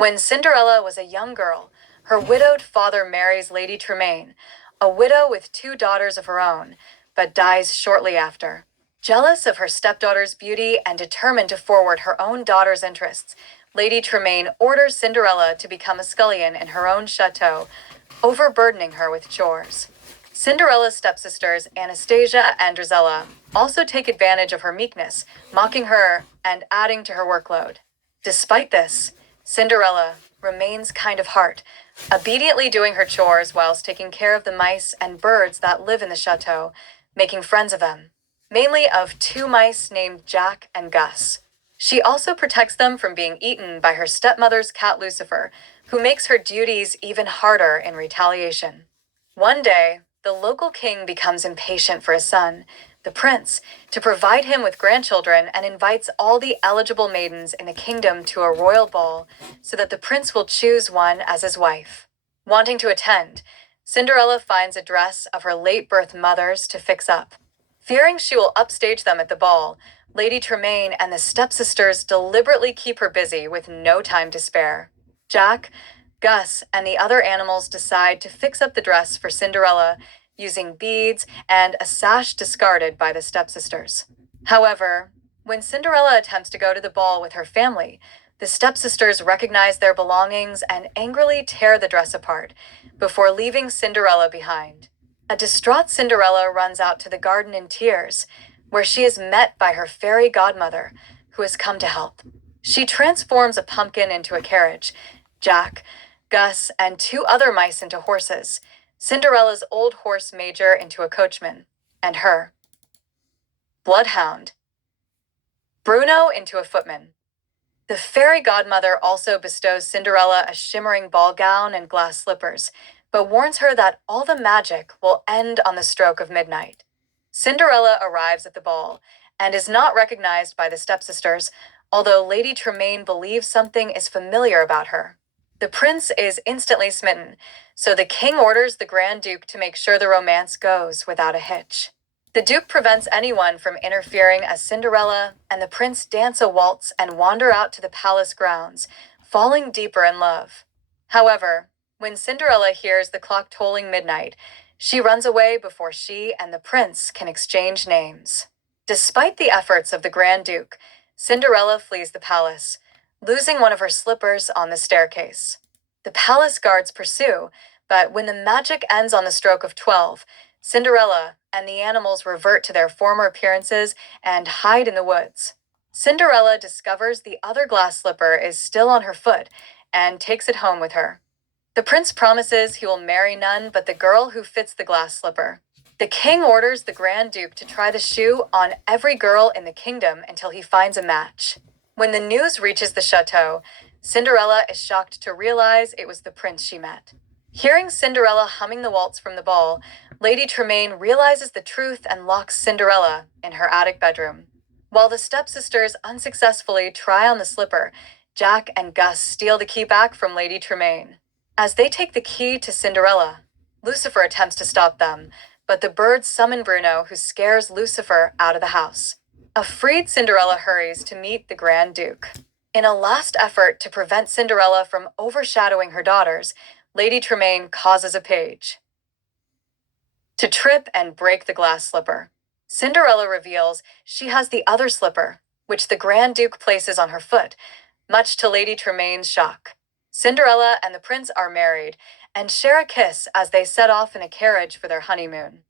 When Cinderella was a young girl, her widowed father marries Lady Tremaine, a widow with two daughters of her own, but dies shortly after. Jealous of her stepdaughter's beauty and determined to forward her own daughter's interests, Lady Tremaine orders Cinderella to become a scullion in her own chateau, overburdening her with chores. Cinderella's stepsisters, Anastasia and Drizella, also take advantage of her meekness, mocking her and adding to her workload. Despite this, Cinderella remains kind of heart, obediently doing her chores whilst taking care of the mice and birds that live in the chateau, making friends of them, mainly of two mice named Jack and Gus. She also protects them from being eaten by her stepmother's cat Lucifer, who makes her duties even harder in retaliation. One day, the local king becomes impatient for his son, the prince, to provide him with grandchildren and invites all the eligible maidens in the kingdom to a royal ball so that the prince will choose one as his wife. Wanting to attend, Cinderella finds a dress of her late birth mother's to fix up. Fearing she will upstage them at the ball, Lady Tremaine and the stepsisters deliberately keep her busy with no time to spare. Jack, Gus, and the other animals decide to fix up the dress for Cinderella using beads and a sash discarded by the stepsisters. However, when Cinderella attempts to go to the ball with her family, the stepsisters recognize their belongings and angrily tear the dress apart before leaving Cinderella behind. A distraught Cinderella runs out to the garden in tears, where she is met by her fairy godmother, who has come to help. She transforms a pumpkin into a carriage, Jack, Gus, and two other mice into horses, Cinderella's old horse Major into a coachman, and her bloodhound, Bruno, into a footman. The fairy godmother also bestows Cinderella a shimmering ball gown and glass slippers, but warns her that all the magic will end on the stroke of midnight. Cinderella arrives at the ball and is not recognized by the stepsisters, although Lady Tremaine believes something is familiar about her. The prince is instantly smitten, so the king orders the Grand Duke to make sure the romance goes without a hitch. The Duke prevents anyone from interfering as Cinderella and the prince dance a waltz and wander out to the palace grounds, falling deeper in love. However, when Cinderella hears the clock tolling midnight, she runs away before she and the prince can exchange names. Despite the efforts of the Grand Duke, Cinderella flees the palace, losing one of her slippers on the staircase. The palace guards pursue, but when the magic ends on the stroke of 12, Cinderella and the animals revert to their former appearances and hide in the woods. Cinderella discovers the other glass slipper is still on her foot and takes it home with her. The prince promises he will marry none but the girl who fits the glass slipper. The king orders the Grand Duke to try the shoe on every girl in the kingdom until he finds a match. When the news reaches the chateau, Cinderella is shocked to realize it was the prince she met. Hearing Cinderella humming the waltz from the ball, Lady Tremaine realizes the truth and locks Cinderella in her attic bedroom. While the stepsisters unsuccessfully try on the slipper, Jack and Gus steal the key back from Lady Tremaine. As they take the key to Cinderella, Lucifer attempts to stop them, but the birds summon Bruno, who scares Lucifer out of the house. A freed Cinderella hurries to meet the Grand Duke. In a last effort to prevent Cinderella from overshadowing her daughters, Lady Tremaine causes a page to trip and break the glass slipper. Cinderella reveals she has the other slipper, which the Grand Duke places on her foot, much to Lady Tremaine's shock. Cinderella and the prince are married and share a kiss as they set off in a carriage for their honeymoon.